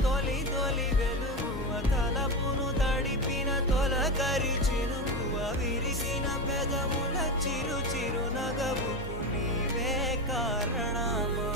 తొలి తొలి వెలుగువ తలపును తడిపిన తొలకరి చినుకువ విరిసిన పెదముల చిరు చిరు నగవుకు నీవే కారణమా